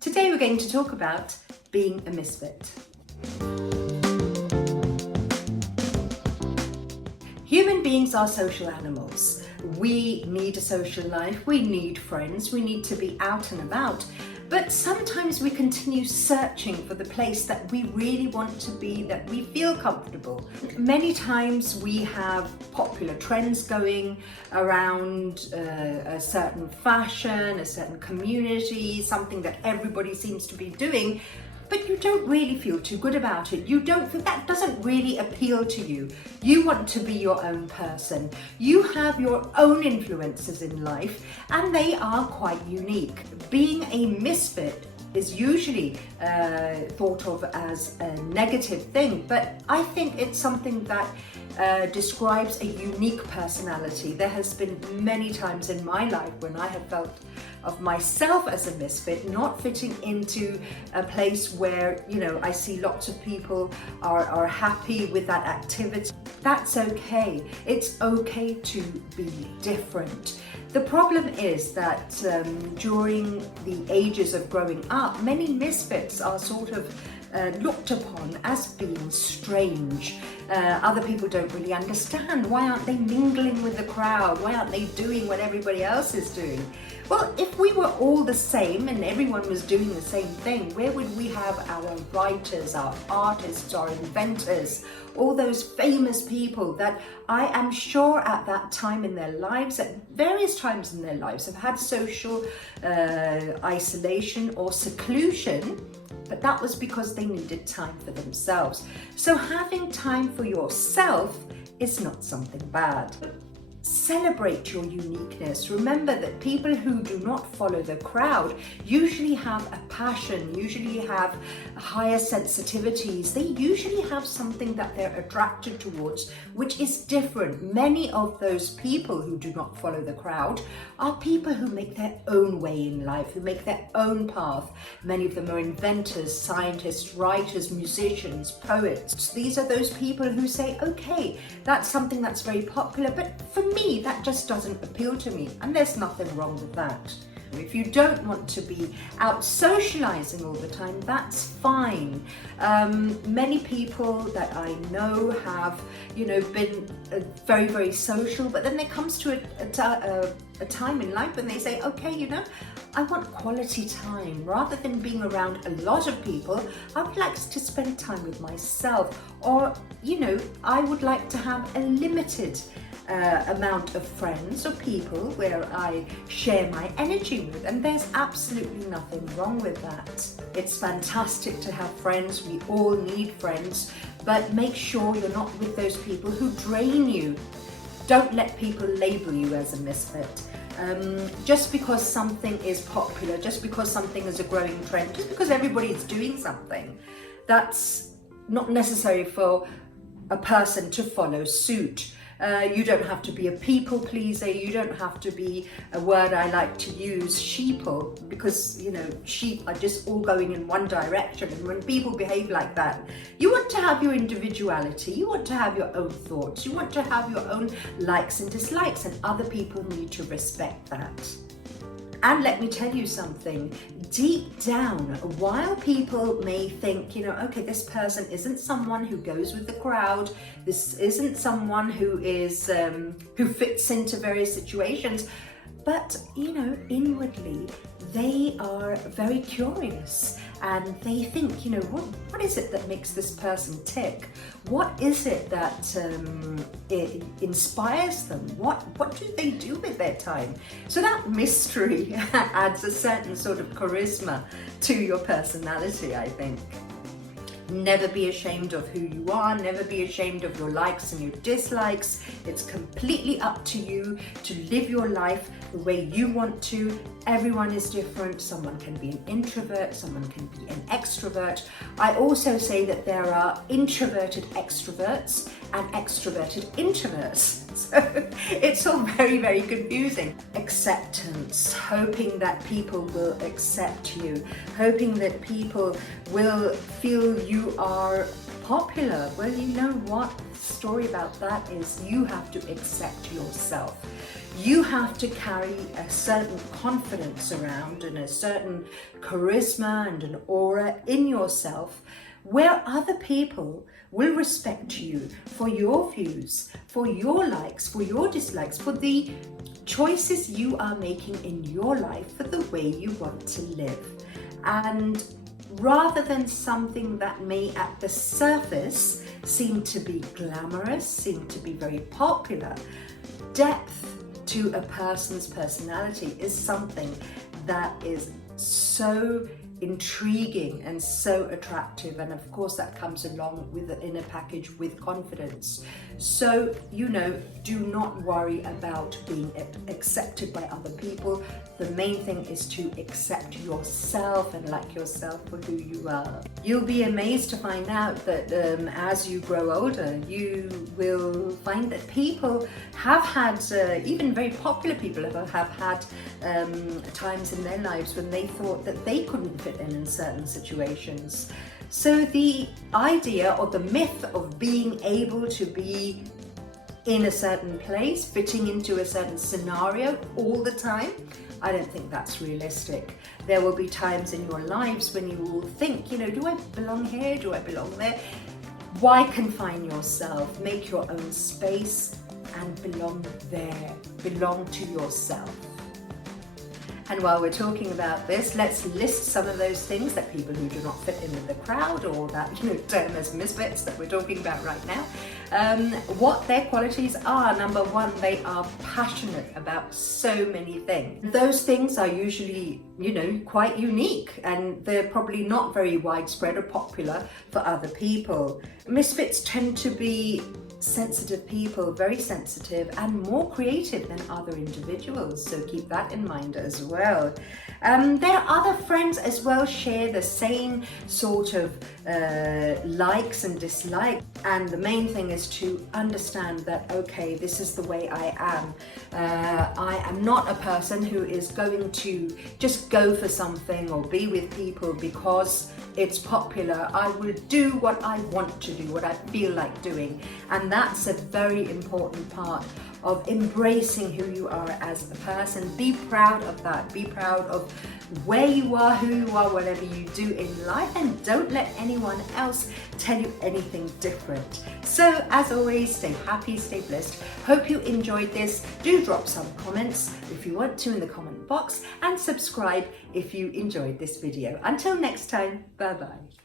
Today we're going to talk about being a misfit. Human beings are social animals. We need a social life, we need friends, we need to be out and about. But sometimes we continue searching for the place that we really want to be, that we feel comfortable. Many times we have popular trends going around a certain fashion, a certain community, something that everybody seems to be doing, but you don't really feel too good about it. That doesn't really appeal to you. You want to be your own person. You have your own influences in life and they are quite unique. Being a misfit is usually thought of as a negative thing, but I think it's something that describes a unique personality. There has been many times in my life when I have felt of myself as a misfit, not fitting into a place where, I see lots of people are happy with that activity. That's okay. It's okay to be different. The problem is that during the ages of growing up, many misfits are sort of looked upon as being strange. Other people don't really understand. Why aren't they mingling with the crowd? Why aren't they doing what everybody else is doing? Well, if we were all the same and everyone was doing the same thing, where would we have our writers, our artists, our inventors, all those famous people that I am sure at that time in their lives, at various times in their lives, have had social isolation or seclusion, but that was because they needed time for themselves. So having time for yourself is not something bad. Celebrate your uniqueness. Remember that people who do not follow the crowd usually have a passion, usually have higher sensitivities. They usually have something that they're attracted towards, which is different. Many of those people who do not follow the crowd are people who make their own way in life, who make their own path. Many of them are inventors, scientists, writers, musicians, poets. These are those people who say, okay, that's something that's very popular, but for me, that just doesn't appeal to me, and there's nothing wrong with that. If you don't want to be out socializing all the time, that's fine. Many people that I know have, been very, very social, but then there comes to a time in life when they say, okay, I want quality time. Rather than being around a lot of people, I would like to spend time with myself, or, I would like to have a limited amount of friends or people where I share my energy with, and there's absolutely nothing wrong with that. It's fantastic to have friends. We all need friends, but make sure you're not with those people who drain you. Don't let people label you as a misfit. Just because something is popular, just because something is a growing trend, just because everybody is doing something, that's not necessary for a person to follow suit. You don't have to be a people pleaser. You don't have to be, a word I like to use, sheeple, because sheep are just all going in one direction. And when people behave like that, you want to have your individuality. You want to have your own thoughts. You want to have your own likes and dislikes, and other people need to respect that. And let me tell you something, deep down, while people may think, okay, this person isn't someone who goes with the crowd, this isn't someone who fits into various situations, but inwardly they are very curious and they think, what is it that makes this person tick? What is it that it inspires them? What do they do with their time? So that mystery adds a certain sort of charisma to your personality, I think. Never be ashamed of who you are, never be ashamed of your likes and your dislikes. It's completely up to you to live your life the way you want to. Everyone is different. Someone can be an introvert, someone can be an extrovert. I also say that there are introverted extroverts and extroverted introverts. So it's all very, very confusing. Acceptance, hoping that people will accept you, hoping that people will feel you are popular. Well, you know what? The story about that is you have to accept yourself. You have to carry a certain confidence around and a certain charisma and an aura in yourself where other people will respect you for your views, for your likes, for your dislikes, for the choices you are making in your life, for the way you want to live. And rather than something that may at the surface seem to be glamorous, seem to be very popular, depth to a person's personality is something that is so intriguing and so attractive, and of course that comes along with in a package with confidence. So, you know, do not worry about being accepted by other people. The main thing is to accept yourself and like yourself for who you are. You'll be amazed to find out that as you grow older, you will find that people have had, even very popular people have had times in their lives when they thought that they couldn't fit in certain situations. So the idea or the myth of being able to be in a certain place, fitting into a certain scenario all the time, I don't think that's realistic. There will be times in your lives when you will think, you know, do I belong here? Do I belong there? Why confine yourself? Make your own space and belong there. Belong to yourself. And while we're talking about this, let's list some of those things that people who do not fit in with the crowd, or that, you know, term as misfits that we're talking about right now, what their qualities are. Number one, they are passionate about so many things. Those things are usually, you know, quite unique, and they're probably not very widespread or popular for other people. Misfits tend to be sensitive people, very sensitive and more creative than other individuals, so keep that in mind as well. Their other friends as well share the same sort of likes and dislikes, and the main thing is to understand that, okay, this is the way I am. I am not a person who is going to just go for something or be with people because it's popular. I will do what I want to do, what I feel like doing, and that's a very important part of embracing who you are as a person. Be proud of that. Be proud of where you are, who you are, whatever you do in life, and don't let anyone else tell you anything different. So as always, stay happy, stay blessed. Hope you enjoyed this. Do drop some comments if you want to in the comment box, and subscribe if you enjoyed this video. Until next time, bye bye.